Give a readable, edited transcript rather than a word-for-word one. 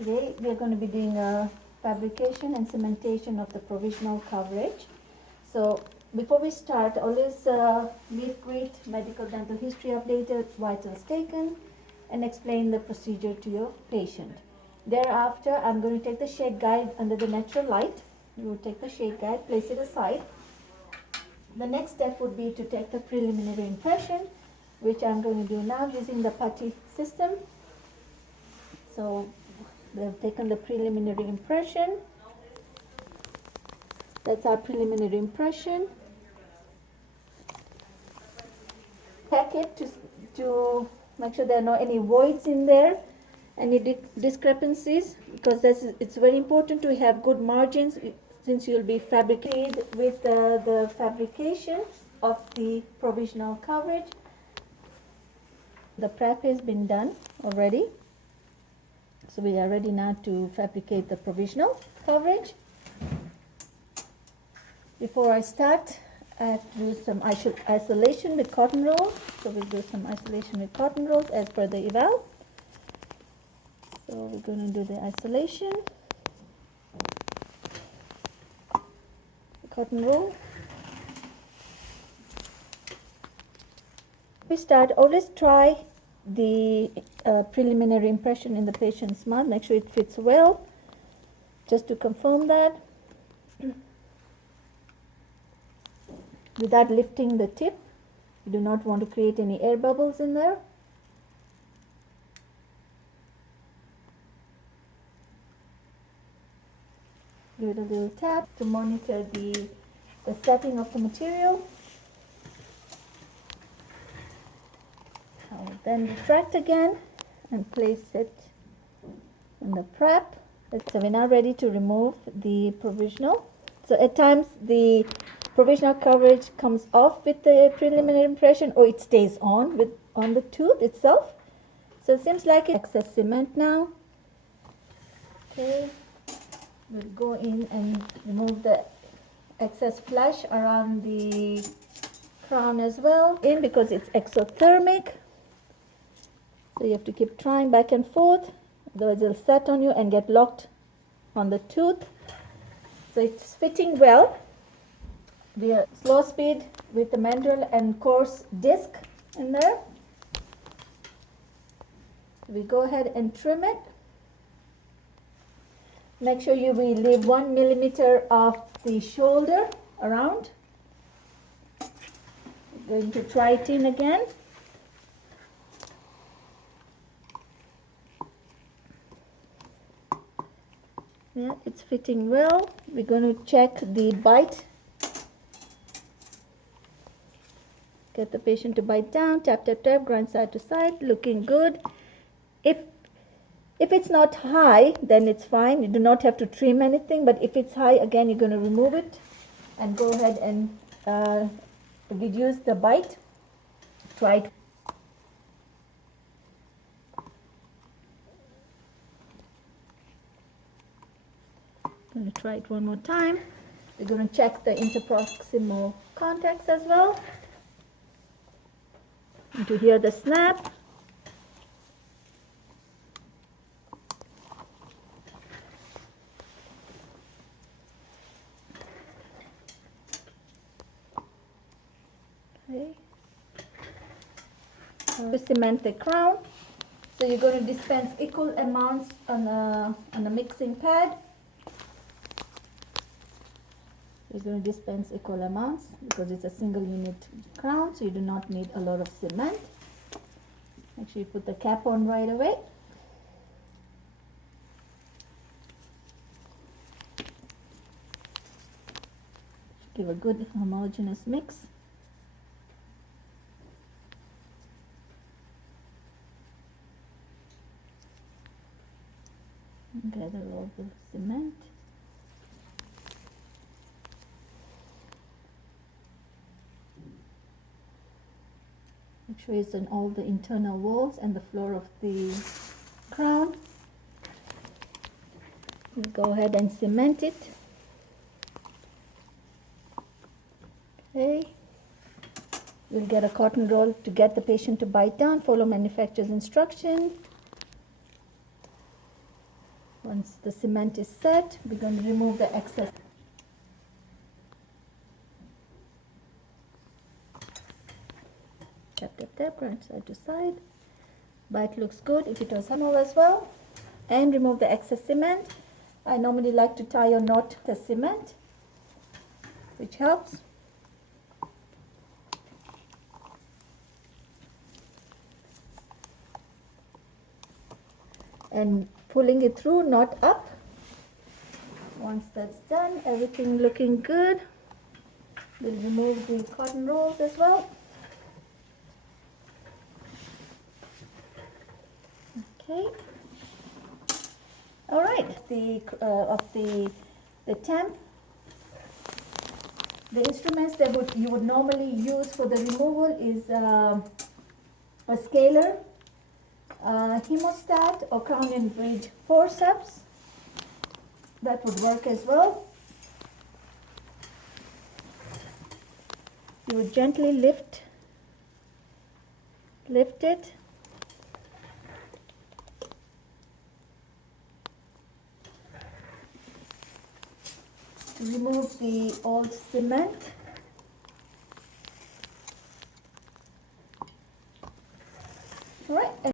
Today we are going to be doing a fabrication and cementation of the provisional coverage. So before we start, always meet, greet, medical dental history updated, vitals taken, and explain the procedure to your patient. Thereafter, I'm going to take the shade guide under the natural light. You will take the shade guide, place it aside. The next step would be to take the preliminary impression, which I'm going to do now using the putty system. So they've taken the preliminary impression. That's our preliminary impression. Check it to make sure there are no any voids in there, any discrepancies, because it's very important to have good margins since you'll be fabricated with the fabrication of the provisional coverage. The prep has been done already. So we are ready now to fabricate the provisional coverage. Before I start, I have to do some isolation with cotton rolls. So we'll do some isolation with cotton rolls as per the eval. So we're going to do the isolation. The cotton roll. We start, always try the preliminary impression in the patient's mouth. Make sure it fits well, just to confirm that. Without lifting the tip, you do not want to create any air bubbles in there. Give it a little tap to monitor the setting of the material. I'll then retract again and place it in the prep. So we're now ready to remove the provisional. So at times the provisional coverage comes off with the preliminary impression, or it stays on the tooth itself. So it seems like excess cement now. Okay, we'll go in and remove the excess flush around the crown as well, because it's exothermic. So you have to keep trying back and forth, otherwise it'll set on you and get locked on the tooth. So it's fitting well. We are slow speed with the mandrel and coarse disc in there. We go ahead and trim it. Make sure you will leave 1 millimeter of the shoulder around. We're going to try it in again. Yeah, it's fitting well. We're going to check the bite. Get the patient to bite down, tap, tap, tap, grind side to side, looking good. If it's not high, then it's fine. You do not have to trim anything, but if it's high, again, you're going to remove it and go ahead and reduce the bite. Try it. I'm going to try it one more time. We're going to check the interproximal contacts as well. And to hear the snap. Okay. To cement the crown. So you're going to dispense equal amounts on a mixing pad. You're going to dispense equal amounts because it's a single unit crown, so you do not need a lot of cement. Make sure you put the cap on right away. Give a good homogeneous mix. Gather all the cement. Make sure it's on all the internal walls and the floor of the crown. We'll go ahead and cement it. Okay. We'll get a cotton roll to get the patient to bite down. Follow manufacturer's instruction. Once the cement is set, we're going to remove the excess. Tap, tap, tap, right side to side. But it looks good if it was handle as well. And remove the excess cement. I normally like to tie or knot the cement, which helps. And pulling it through, not up. Once that's done, everything looking good, we'll remove the cotton rolls as well. Okay. All right. The temp, the instruments that you would normally use for the removal is a scaler, hemostat, or crown and bridge forceps. That would work as well. You would gently lift it. Remove the old cement.